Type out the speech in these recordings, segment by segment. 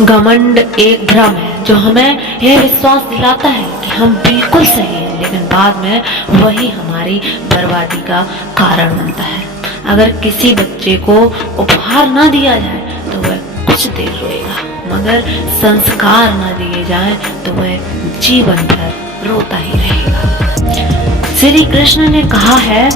घमंड एक भ्रम है जो हमें यह विश्वास दिलाता है कि हम बिल्कुल सही हैं, लेकिन बाद में वही हमारी बर्बादी का कारण बनता है। अगर किसी बच्चे को उपहार ना दिया जाए तो वह कुछ देर रोएगा, मगर संस्कार ना दिए जाएं तो वह जीवन भर रोता ही रहेगा। श्री कृष्ण ने कहा है,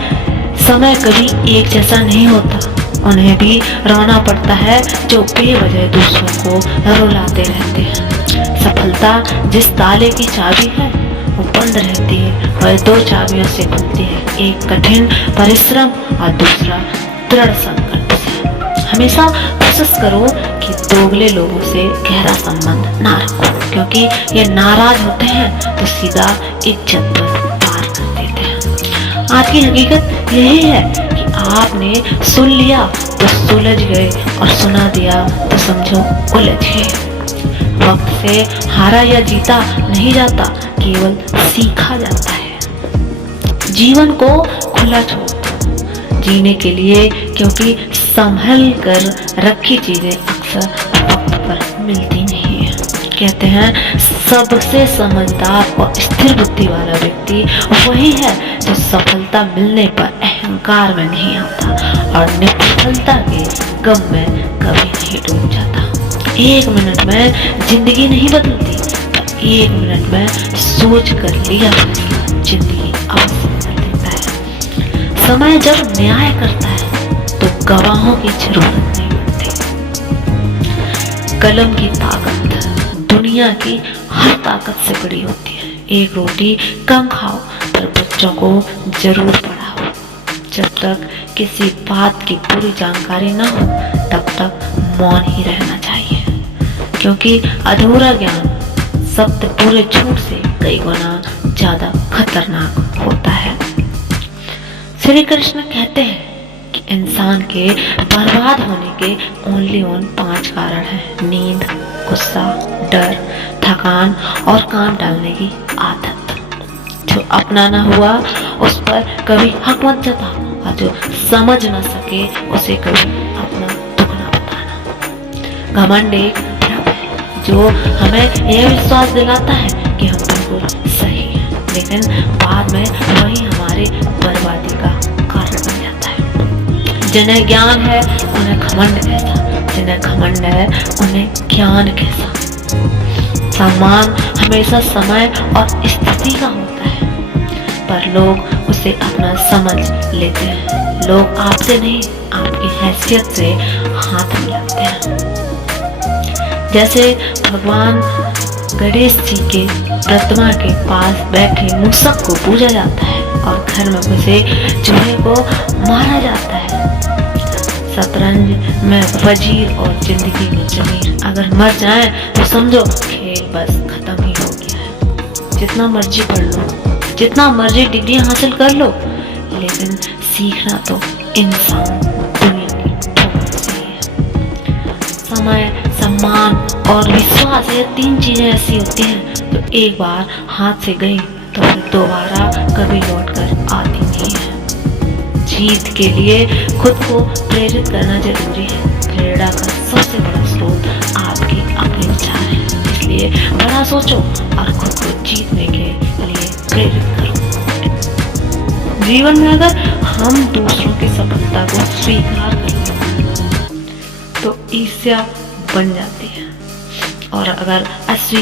समय कभी एक जैसा नहीं होता। उन्हें भी रोना पड़ता है जो बेवजह दूसरों को रुलाते रहते हैं। सफलता जिस ताले की चाबी है वो बंद रहती है और दो चाबियों से खुलती है, एक कठिन परिश्रम और दूसरा दृढ़ संकल्प से। हमेशा कोशिश करो कि दोगले लोगों से गहरा संबंध ना रखो, क्योंकि ये नाराज होते हैं तो सीधा इज्जत पर पार कर देते हैं। आज की हकीकत यही है कि आपने सुन लिया तो सुलझ गए और सुना दिया तो समझो उलझ गए। वक्त से हारा या जीता नहीं जाता, केवल सीखा जाता है। जीवन को खुला छोड़ दो जीने के लिए, क्योंकि संभल कर रखी चीजें अक्सर वक्त पर मिलती नहीं है। कहते हैं सबसे समझदार और स्थिर बुद्धि वाला व्यक्ति वही है जो सफलता मिलने पर अहंकार में नहीं आता और निष्फलता के गम में कभी नहीं डूब जाता। एक मिनट में जिंदगी नहीं बदलती, तो एक मिनट में सोच कर लिया फैसला जिंदगी अवश्य बदल देता है। समय जब न्याय करता है तो गवाहों की जरूरत नहीं पड़ती। कलम की ताकत दुनिया की हर ताकत से बड़ी होती है। एक रोटी कम खाओ पर बच्चों को जरूर पढ़ाओ। जब तक किसी बात की पूरी जानकारी ना हो तब तक मौन ही रहना चाहिए, क्योंकि अधूरा ज्ञान सत्य पूरे झूठ से कई गुना ज्यादा खतरनाक होता है। श्री कृष्ण कहते हैं कि इंसान के बर्बाद होने के ओनली 5 कारण हैं: नींद, गुस्सा, डर, थकान और काम टालने की आदत। जो अपना ना हुआ उस पर कभी हक मत जता, और जो समझ ना सके उसे कभी अपना दुख ना बताना। घमंड एक भ्रम है जो हमें यह विश्वास दिलाता है कि हम बिल्कुल सही हैं, लेकिन बाद में वही हमारे बर्बादी का कारण बन जाता है। जिन्हें ज्ञान है उन्हें घमंड कैसा, जिन्हें घमंड है उन्हें ज्ञान कैसा। सम्मान हमेशा समय और स्थिति का होता है, पर लोग उसे अपना समझ लेते हैं। लोग आपसे नहीं, आपकी हैसियत से हाथ मिलाते हैं। जैसे भगवान गणेश जी के प्रतिमा के पास बैठे मूषक को पूजा जाता है और घर में घुसे चूहे को मारा जाता है। शतरंज में वजीर और जिंदगी में जमीर अगर मर जाए तो समझो खेल बस खत्म ही हो गया है। जितना मर्जी पढ़ लो, जितना मर्जी डिग्री हासिल कर लो, लेकिन सीखना तो इंसान दुनिया की ठोकर से ही है। समय, सम्मान और विश्वास, ये 3 चीजें ऐसी होती हैं जो एक बार हाथ से गई तो फिर दोबारा कभी लौट कर आती नहीं है। जीत के लिए खुद को प्रेरित करना जरूरी है। प्रेरणा का सबसे बड़ा स्रोत आपके अपने विचार हैं, इसलिए बड़ा सोचो और खुद को जीतने के लिए प्रेरित करो। जीवन में अगर हम दूसरों की सफलता को स्वीकार कर लें तो ईर्ष्या बन जाती है, और अगर अस्वीकार